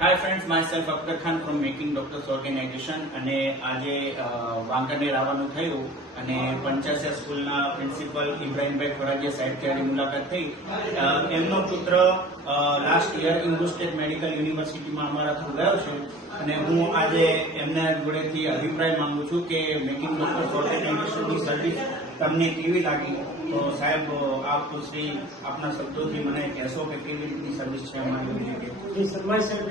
Hi friends, myself Akhtar Khan from making doctors organisation. અને આજે વાંકાનેર આવવાનું થયું અને પંચાસર સ્કૂલના પ્રિન્સિપલ ઇબ્રાહીમભાઈ ખોરાજીયા સાહેબથી આજે મુલાકાત થઈ. એમનો પુત્ર last year Indo state medical યુનિવર્સિટીમાં અમારા થ્રુ ગયો છે અને હું આજે એમના જોડેથી અભિપ્રાય માંગુ છું કે મેકિંગ ડોક્ટર્સ ઓર્ગેનાઇઝેશનની સર્વિસ તમને કેવી લાગી. તો સાહેબ, આપ શ્રી આપના શબ્દોથી મને કહેશો કે કેવી રીતની સર્વિસ છે અમારી.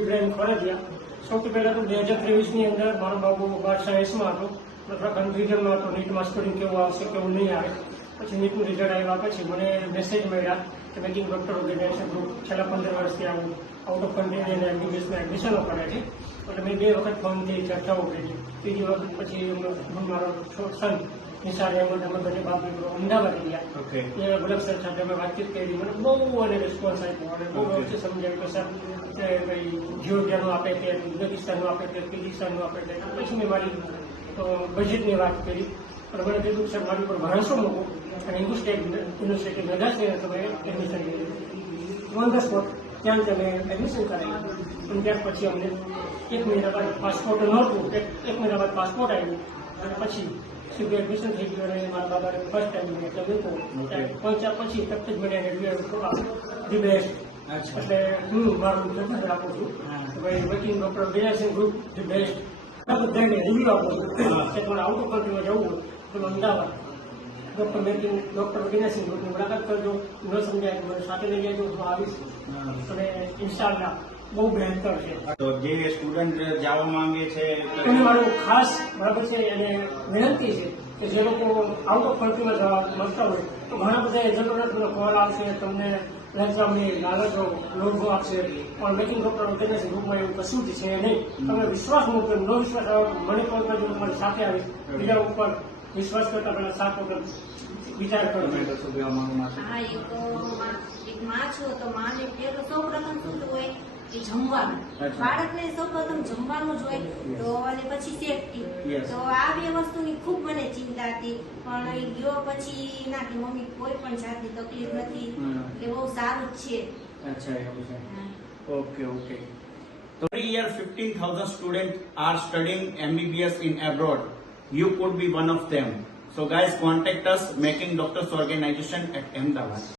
ઇબ્રાહીમ ખોરાજીયા. સૌથી પહેલા તો 2023 ની અંદર મારો બાબુ બાદશાહ એસમાં હતો, કન્ફ્યુઝનમાં હતો નીટમાં સ્કોરિંગ કેવું આવશે કેવું નહીં આવે. પછી નીટનું રિઝલ્ટ આવ્યા પછી મને મેસેજ મળ્યા કે મેકિંગ ડોક્ટર ઓર્ગેનાઇઝેશન ગ્રુપ છેલ્લા 15 વર્ષથી આવું આઉટ ઓફ કન્ટ્રી અને એમબીબીએસમાં એડમિશનો કરે છે. એટલે મેં 2 વખત ફોનથી ચર્ચાઓ કરી. ત્રીજી વખત પછી મારો સન નિશાળ અહેમદ બંને બાપ દીકરો અમદાવાદ ગયા. એ ગુલાબ સર સાથે અમે વાતચીત કરી. મને બહુ અને રિસ્પોન્સ આપ્યો અને બહુ વ્યવસ્થિત સમજાવ્યું કે સર ભાઈ જીઓગ્યાનું આપે છે, ઉઝબેકિસ્તાનનું આપે છે, કિર્ગિસ્તાનનું આપે છે. પછી મેં મારી બજેટની વાત કરી અને મને કીધું સર મારી ઉપર ભરોસો મૂકો અને ઇન્ડો સ્ટેટ યુનિવર્સિટી મેદાસને તમે એડમિશન લીધું. ઓન ધ સ્પોટ ત્યાં તમે એડમિશન કરાવી અને ત્યાર પછી અમને 1 મહિના બાદ પાસપોર્ટ નહોતું, 1 મહિના બાદ પાસપોર્ટ આવ્યું અને પછી સીધું એડમિશન થઈ ગયું અને મારા બાબાને ફર્સ્ટ ટાઈમ એટલે પહોંચ્યા પછી તરત જ મને ધી બેસ્ટ. એટલે હું મારું જવાબ આપું છું ભાઈ working doctor organisation group the best. બધાને રિવ્યુ આપું છું કે તમારે આઉટ ઓફ કન્ટ્રીમાં જવું હોય તો Ahmedabad doctor making doctor organisation ગ્રુપની મુલાકાત કરજો. ન સમજાય મને સાથે લઈ જજો, હું આવીશ અને ઇન્શાલ્લાહ બહુ બહેતર છે. તો જે સ્ટુડન્ટ જવા માંગે છે એને મારું ખાસ બરાબર છે અને વિનંતી છે કે જે લોકો આઉટ ઓફ કન્ટ્રીમાં જવા માંગતા હોય તો ઘણા બધા એજન્ટોને કોલ આવશે, તમને એક્ઝામની લાલચો લોભો આપશે, પણ મેકિંગ ડોક્ટર ઓર્ગેનાઇઝેશન ગ્રુપમાં એવું કશું જ છે નહીં. તમે વિશ્વાસ મૂકો, નો વિશ્વાસ મને કોલ કરજો, તમારી સાથે આવીશ. બીજા ઉપર વિશ્વાસ કરતા પહેલા 7 વખત વિચાર કરો. હા, એક માં છું તો માને પેલું સૌ પ્રથમ શું હોય કે જમવાનું. બાળકને સૌ પ્રથમ જમવાનું જ હોય તો અને પછી સેફટી. તો આ 2 વસ્તુની ખૂબ મને ચિંતા હતી, પણ ગયો પછી ના કે મમ્મી કોઈ પણ જાતની તકલીફ નથી, કે બહુ સારું જ છે. અચ્છા, એવું છે. Okay. So every year 15,000 students are studying MBBS in abroad. You could be one of them. So guys, contact us, Making Doctors Organization at Ahmedabad.